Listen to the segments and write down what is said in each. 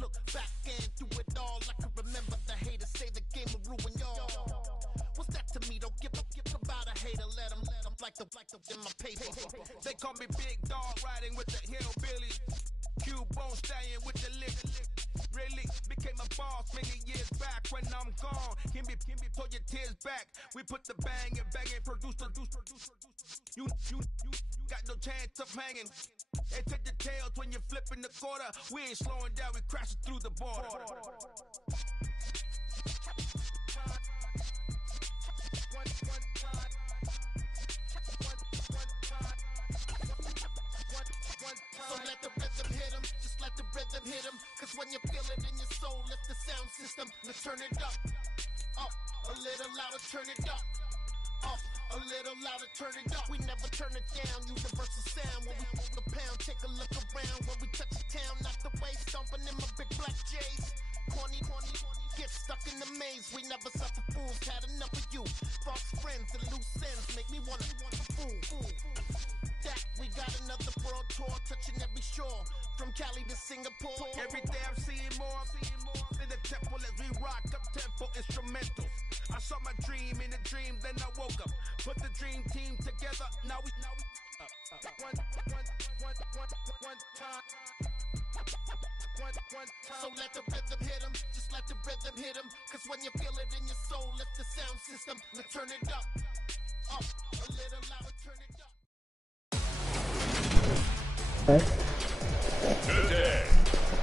look back and through it all, I can remember the haters say the game will ruin y'all. What's that to me? Don't give about a hater. Let them like the in my paper. They call me Big Dog, riding with the hillbillies. Q-Bone stallion with the lick. Really became a boss many years back. When I'm gone, can be pull your tears back. We put the bang and produce. You got no chance of hanging. And take the tails when you're flipping the quarter. We ain't slowing down, we crashing through the border. So let the rhythm hit him, just let the rhythm hit him. Cause when you feel it in your soul, lift the sound system. Let's turn it up, a little louder, turn it up. A little louder, turn it up. We never turn it down. Universal sound when we move the pound. Take a look around when we touch the town. Not the way stomping in my big black J's. Corny, get stuck in the maze. We never suffer fools. Had enough of you. False friends and loose ends make me wanna fool. That we got another world tour touching every shore. From Cali to Singapore. Every day I'm seeing more in the temple as we rock up tempo instrumentals. I saw my dream in a dream, then I woke up. Put the dream team together. Now we one time. So let the rhythm hit him. Just let the rhythm hit him. Cause when you feel it in your soul, lift the sound system. Let's turn it up. A little louder, turn it up.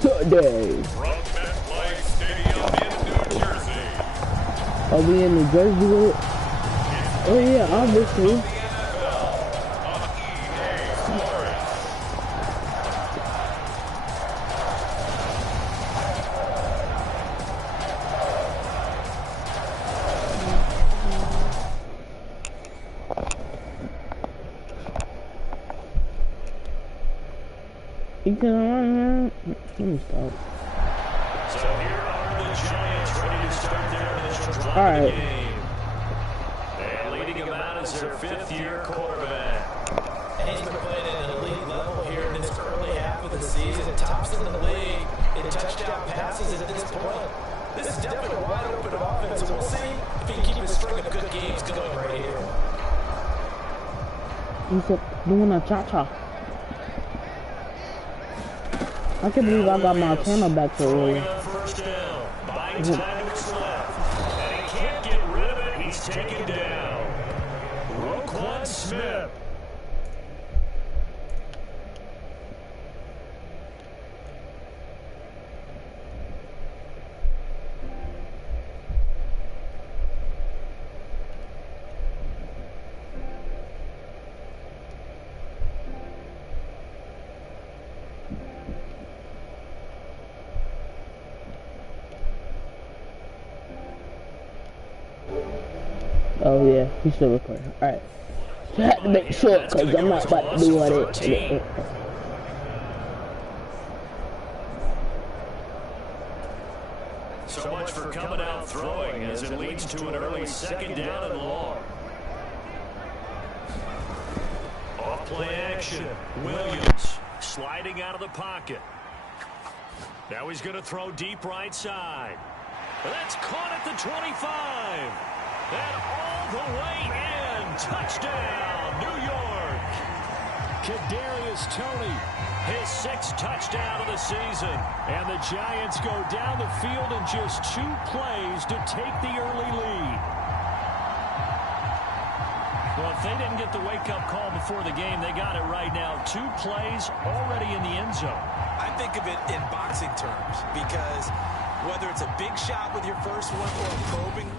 Today. From MetLife Stadium in New Jersey. Are we in New Jersey with it? Oh yeah, obviously. Let me stop. So here are the Giants ready to start their initial drive All right. of the game. And leading him out is their fifth-year quarterback. And he's been playing at an elite level here in this early half of the season. Tops in the league in touchdown passes at this point. This is definitely a wide open offense, and we'll see if he can keep his string of good games going right here. He's doing a cha-cha. I can't believe I got my channel back so early. First down. Buying time to his left. And he can't get rid of it. He's taken down. Roquan Smith. Oh yeah, he's still recording. Alright. So I had to make sure because I'm not about to do all that. So much for coming out throwing as it leads to an early second down and long. Off play action. Williams sliding out of the pocket. Now he's going to throw deep right side. That's caught at the 25. And all the way in. Touchdown, New York. Kadarius Toney, his sixth touchdown of the season. And the Giants go down the field in just 2 plays to take the early lead. Well, if they didn't get the wake-up call before the game, they got it right now. 2 plays already in the end zone. I think of it in boxing terms because whether it's a big shot with your first one or a probing.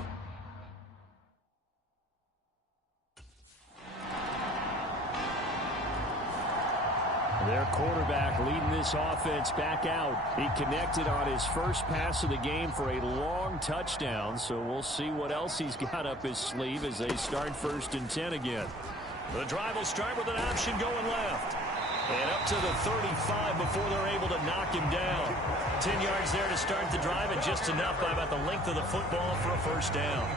Their quarterback leading this offense back out. He connected on his first pass of the game for a long touchdown, so we'll see what else he's got up his sleeve as they start 1st and 10 again. The drive will start with an option going left. And up to the 35 before they're able to knock him down. 10 yards there to start the drive, and just enough by about the length of the football for a first down.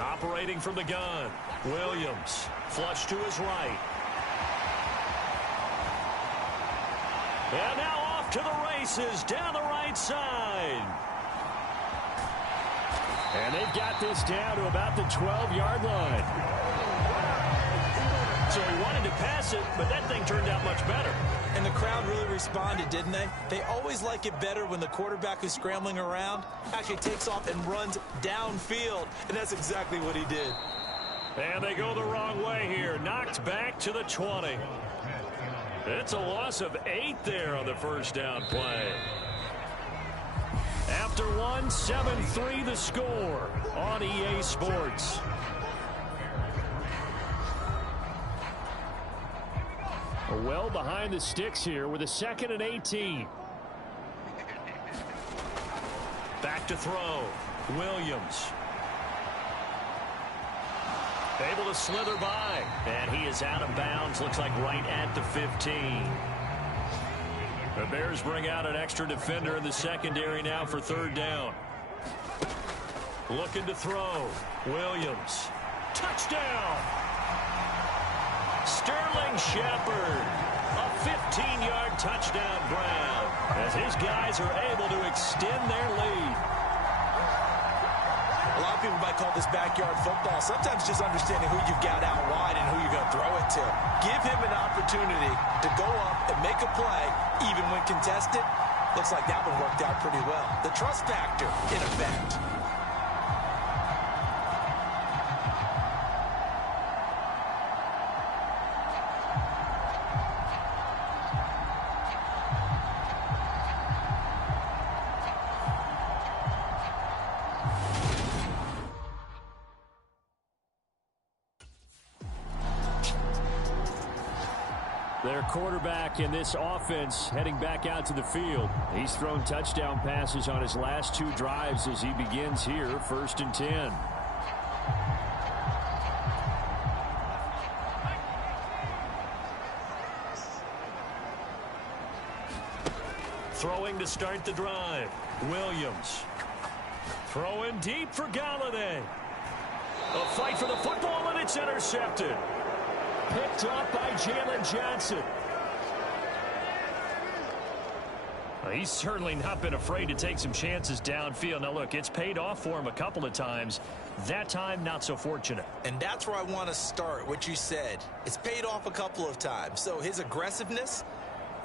Operating from the gun, Williams, flush to his right. And now off to the races down the right side. And they've got this down to about the 12-yard line. So he wanted to pass it, but that thing turned out much better. And the crowd really responded, didn't they? They always like it better when the quarterback who's scrambling around actually takes off and runs downfield. And that's exactly what he did. And they go the wrong way here. Knocked back to the 20. It's a loss of 8 there on the first down play. After one, 7-3 the score on EA Sports. Well behind the sticks here with a 2nd and 18. Back to throw. Williams. Able to slither by. And he is out of bounds. Looks like right at the 15. The Bears bring out an extra defender in the secondary now for 3rd down. Looking to throw. Williams. Touchdown! Sterling Shepard. A 15-yard touchdown ground as his guys are able to extend their lead. A lot of people might call this backyard football. Sometimes just understanding who you've got out wide and who you're going to throw it to. Give him an opportunity to go up and make a play, even when contested. Looks like that one worked out pretty well. The trust factor in effect. Their quarterback in this offense heading back out to the field. He's thrown touchdown passes on his last 2 drives as he begins here, 1st and 10. Throwing to start the drive. Williams. Throwing deep for Galladay. A fight for the football, and it's intercepted. Picked off by Jalen Johnson. Well, he's certainly not been afraid to take some chances downfield. Now, look, it's paid off for him a couple of times. That time, not so fortunate. And that's where I want to start, what you said. It's paid off a couple of times. So his aggressiveness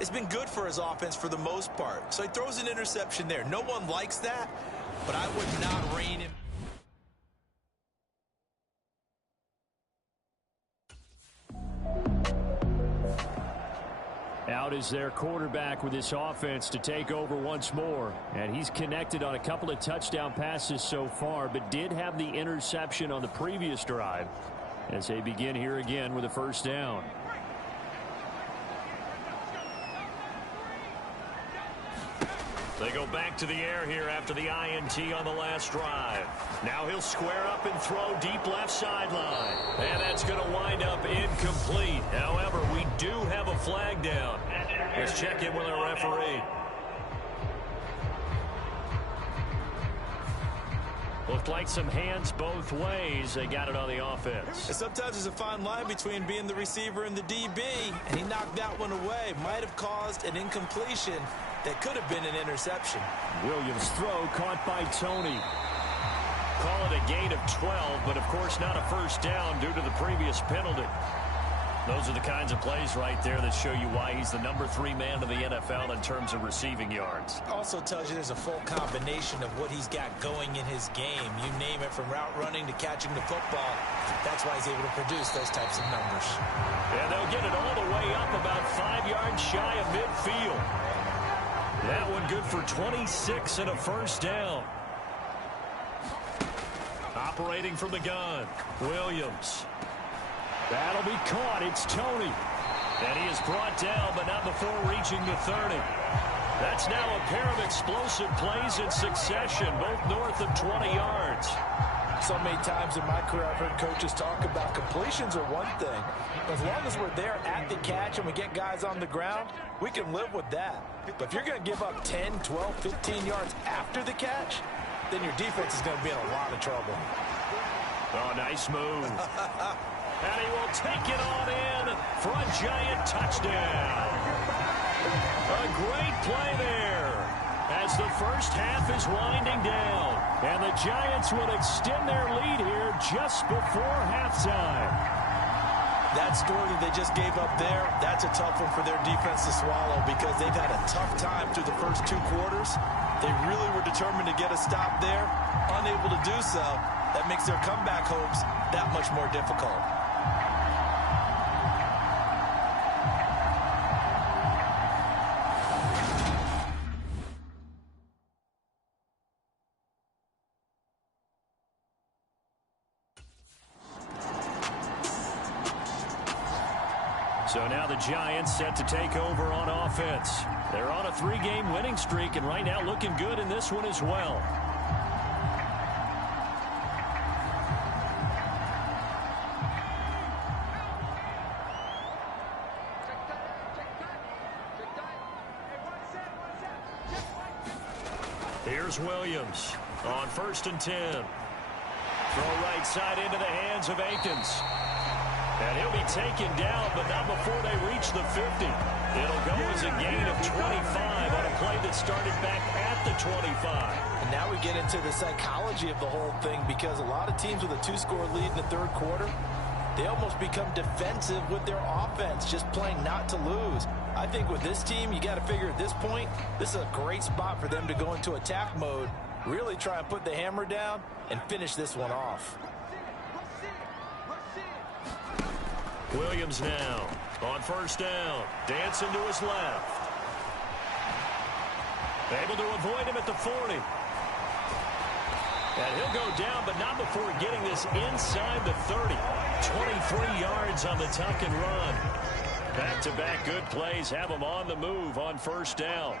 has been good for his offense for the most part. So he throws an interception there. No one likes that, but I would not rein him. Out is their quarterback with this offense to take over once more. And he's connected on a couple of touchdown passes so far, but did have the interception on the previous drive as they begin here again with a 1st down. They go back to the air here after the INT on the last drive. Now he'll square up and throw deep left sideline. And that's going to wind up incomplete. However, we do have a flag down. Let's check in with our referee. Looked like some hands both ways. They got it on the offense. And sometimes there's a fine line between being the receiver and the DB, and he knocked that one away. Might have caused an incompletion that could have been an interception. Williams' throw caught by Tony. Call it a gain of 12, but of course not a 1st down due to the previous penalty. Those are the kinds of plays right there that show you why he's the number 3 man in the NFL in terms of receiving yards. Also tells you there's a full combination of what he's got going in his game. You name it, from route running to catching the football. That's why he's able to produce those types of numbers. And they'll get it all the way up about 5 yards shy of midfield. That one good for 26 and a 1st down. Operating from the gun, Williams. That'll be caught. It's Tony. And he is brought down, but not before reaching the 30. That's now a pair of explosive plays in succession, both north of 20 yards. So many times in my career I've heard coaches talk about completions are one thing. As long as we're there at the catch and we get guys on the ground, we can live with that. But if you're going to give up 10, 12, 15 yards after the catch, then your defense is going to be in a lot of trouble. Oh, nice move. And he will take it on in for a giant touchdown. A great play there as the first half is winding down. And the Giants will extend their lead here just before halftime. That score that they just gave up there, that's a tough one for their defense to swallow because they've had a tough time through the first 2 quarters. They really were determined to get a stop there, unable to do so. That makes their comeback hopes that much more difficult. So now the Giants set to take over on offense. They're on a 3-game winning streak and right now looking good in this one as well. Here's Williams on 1st and 10. Throw right side into the hands of Akins. And he'll be taken down, but not before they reach the 50. It'll go as a gain of 25 on a play that started back at the 25. And now we get into the psychology of the whole thing because a lot of teams with a 2-score lead in the 3rd quarter, they almost become defensive with their offense, just playing not to lose. I think with this team, you got to figure at this point, this is a great spot for them to go into attack mode, really try and put the hammer down and finish this one off. Williams now on 1st down. Dancing to his left. Able to avoid him at the 40. And he'll go down, but not before getting this inside the 30. 23 yards on the tuck and run. Back-to-back good plays have him on the move on 1st down.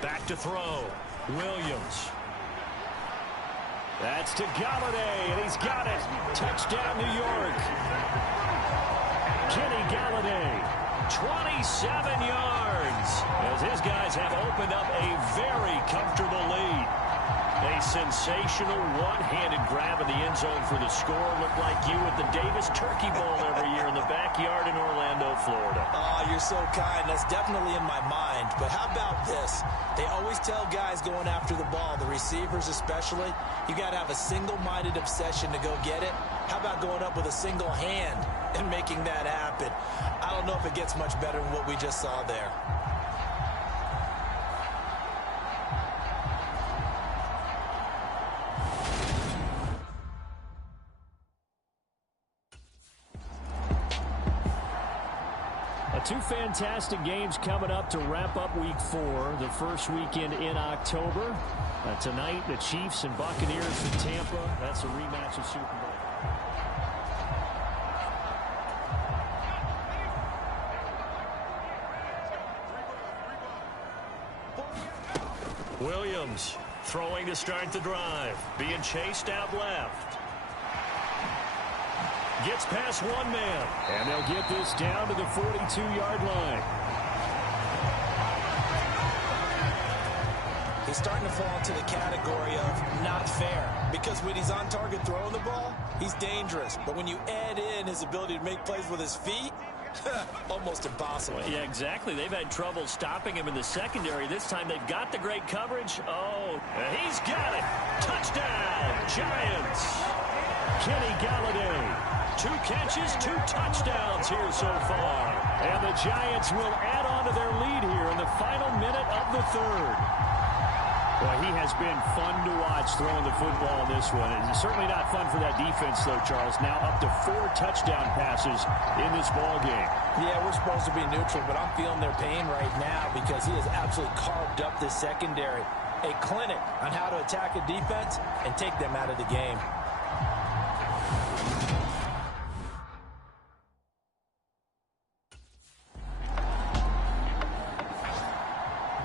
Back to throw. Williams. That's to Galladay, and he's got it. Touchdown, New York. Kenny Galladay, 27 yards, as his guys have opened up a very comfortable lead. A sensational one-handed grab in the end zone for the score. Looked like you at the Davis Turkey Bowl every year in the backyard in Orlando, Florida. Oh, you're so kind. That's definitely in my mind. But how about this? They always tell guys going after the ball, the receivers especially, you got to have a single-minded obsession to go get it. How about going up with a single hand and making that happen? I don't know if it gets much better than what we just saw there. Two fantastic games coming up to wrap up Week 4, the first weekend in October. Tonight, the Chiefs and Buccaneers in Tampa. That's a rematch of Super Bowl. Williams throwing to start the drive. Being chased out left. Gets past one man, and they'll get this down to the 42-yard line. He's starting to fall into the category of not fair, because when he's on target throwing the ball, he's dangerous. But when you add in his ability to make plays with his feet, almost impossible. Well, yeah, exactly. They've had trouble stopping him in the secondary. This time they've got the great coverage. Oh, he's got it. Touchdown, Giants. Kenny Galladay. 2 catches, 2 touchdowns here so far. And the Giants will add on to their lead here in the final minute of the 3rd. Well, he has been fun to watch throwing the football in this one. It's certainly not fun for that defense, though, Charles. Now up to 4 touchdown passes in this ball game. Yeah, we're supposed to be neutral, but I'm feeling their pain right now because he has absolutely carved up this secondary. A clinic on how to attack a defense and take them out of the game.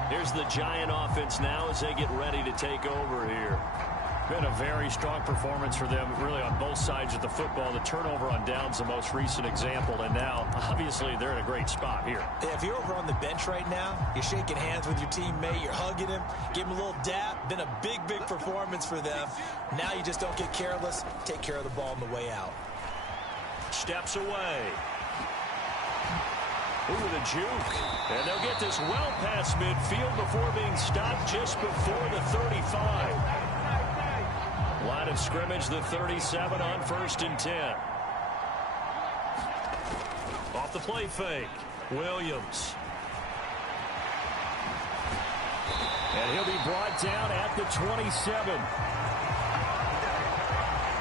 Here's the Giant offense now as they get ready to take over here. Been a very strong performance for them, really, on both sides of the football. The turnover on downs, the most recent example, and now, obviously, they're in a great spot here. Yeah, if you're over on the bench right now, you're shaking hands with your teammate, you're hugging him, give him a little dap. Been a big, big performance for them. Now you just don't get careless. Take care of the ball on the way out. Steps away. Ooh, with a juke. And they'll get this well past midfield before being stopped just before the 35. Line of scrimmage, the 37 on 1st and 10. Off the play fake, Williams. And he'll be brought down at the 27.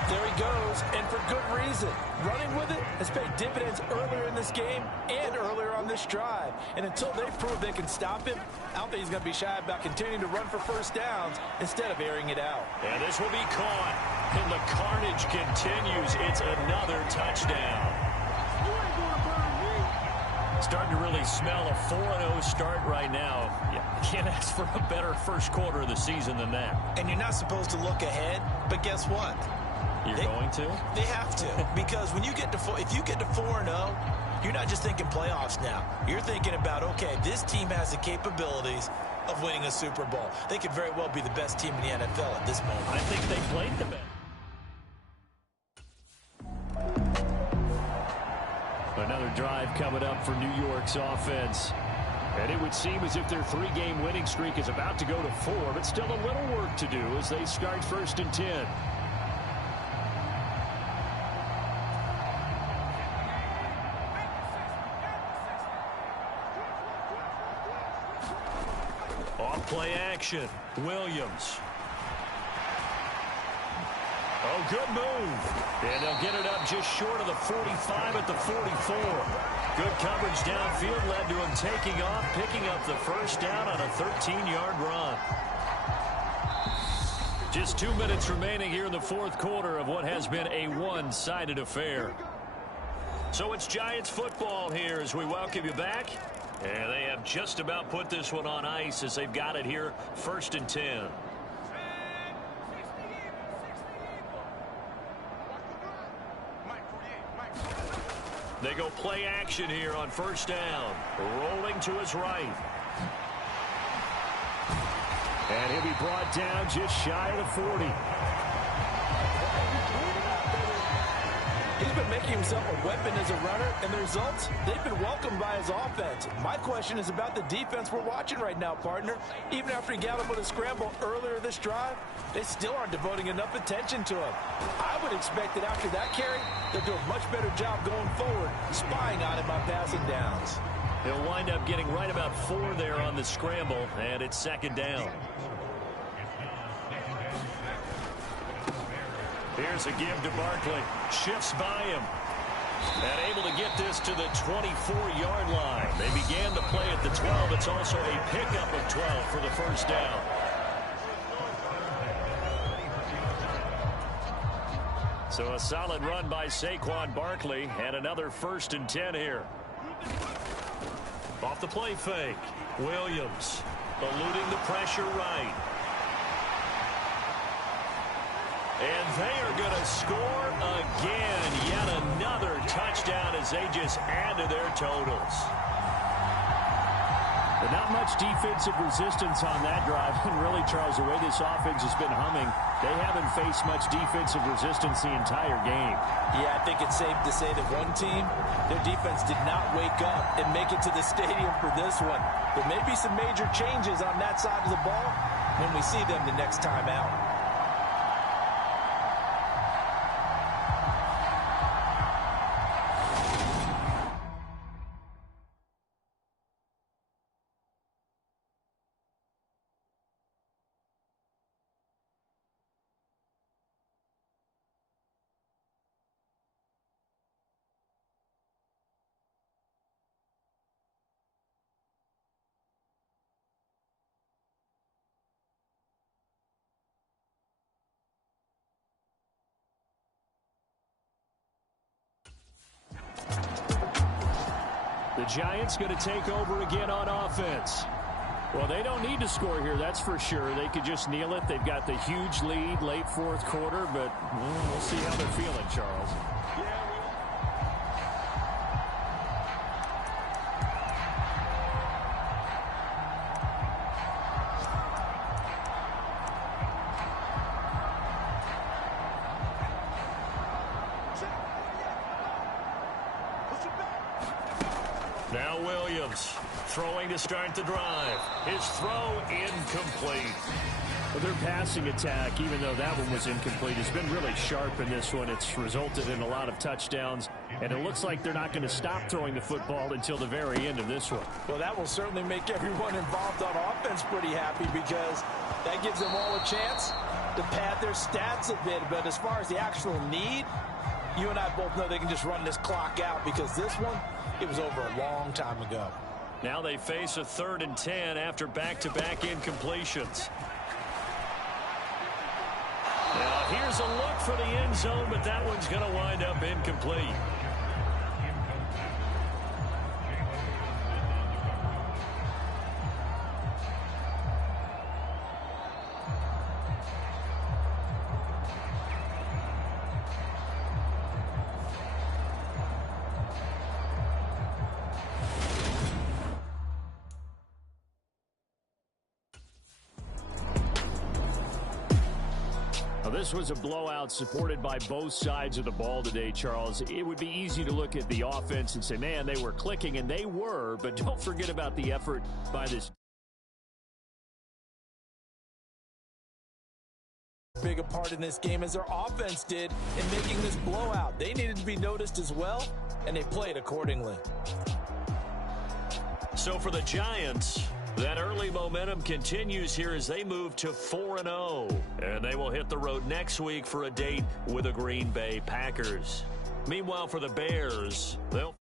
There he goes, and for good reason. Running with it has paid dividends earlier in this game and earlier on this drive. And until they prove they can stop him, I don't think he's going to be shy about continuing to run for first downs instead of airing it out. And this will be caught. And the carnage continues. It's another touchdown. Starting to really smell a 4-0 start right now. Yeah, can't ask for a better first quarter of the season than that. And you're not supposed to look ahead, but guess what? You're going to? They have to, because when you get to if you get to 4-0, you're not just thinking playoffs now. You're thinking about, okay, this team has the capabilities of winning a Super Bowl. They could very well be the best team in the NFL at this moment. I think they played the best. Another drive coming up for New York's offense. And it would seem as if their 3-game winning streak is about to go to 4, but still a little work to do as they start 1st and 10. Play action. Williams. Oh, good move. And they'll get it up just short of the 45 at the 44. Good coverage downfield led to him taking off, picking up the first down on a 13-yard run. Just 2 minutes remaining here in the fourth quarter of what has been a one-sided affair. So it's Giants football here as we welcome you back. And they have just about put this one on ice as they've got it here, 1st and 10. They go play action here on 1st down. Rolling to his right. And he'll be brought down just shy of the 40. He's been making himself a weapon as a runner, and the results, they've been welcomed by his offense. My question is about the defense we're watching right now, partner. Even after he got him with a scramble earlier this drive, they still aren't devoting enough attention to him. I would expect that after that carry, they'll do a much better job going forward, spying on him on passing downs. He'll wind up getting right about 4 there on the scramble, and it's 2nd down. Here's a give to Barkley. Shifts by him. And able to get this to the 24-yard line. They began the play at the 12. It's also a pickup of 12 for the first down. So a solid run by Saquon Barkley and another 1st and 10 here. Off the play fake. Williams eluding the pressure right. And they are going to score again. Yet another touchdown as they just add to their totals. But not much defensive resistance on that drive. And really, Charles, the way this offense has been humming, they haven't faced much defensive resistance the entire game. Yeah, I think it's safe to say that one team, their defense did not wake up and make it to the stadium for this one. There may be some major changes on that side of the ball when we see them the next time out. The Giants going to take over again on offense. Well, they don't need to score here, that's for sure. They could just kneel it. They've got the huge lead late fourth quarter, but we'll see how they're feeling, Charles. Now Williams throwing to start the drive. His throw incomplete. Well, their passing attack, even though that one was incomplete, has been really sharp in this one. It's resulted in a lot of touchdowns, and it looks like they're not going to stop throwing the football until the very end of this one. Well, that will certainly make everyone involved on offense pretty happy because that gives them all a chance to pad their stats a bit. But as far as the actual need, you and I both know they can just run this clock out because this one, it was over a long time ago. Now they face a 3rd and 10 after back-to-back incompletions. Now here's a look for the end zone, but that one's going to wind up incomplete. This was a blowout supported by both sides of the ball today, Charles. It would be easy to look at the offense and say, man, they were clicking, and they were, but don't forget about the effort by this. Big a part in this game as their offense did in making this blowout. They needed to be noticed as well, and they played accordingly. So for the Giants, that early momentum continues here as they move to 4-0. And they will hit the road next week for a date with the Green Bay Packers. Meanwhile, for the Bears, they'll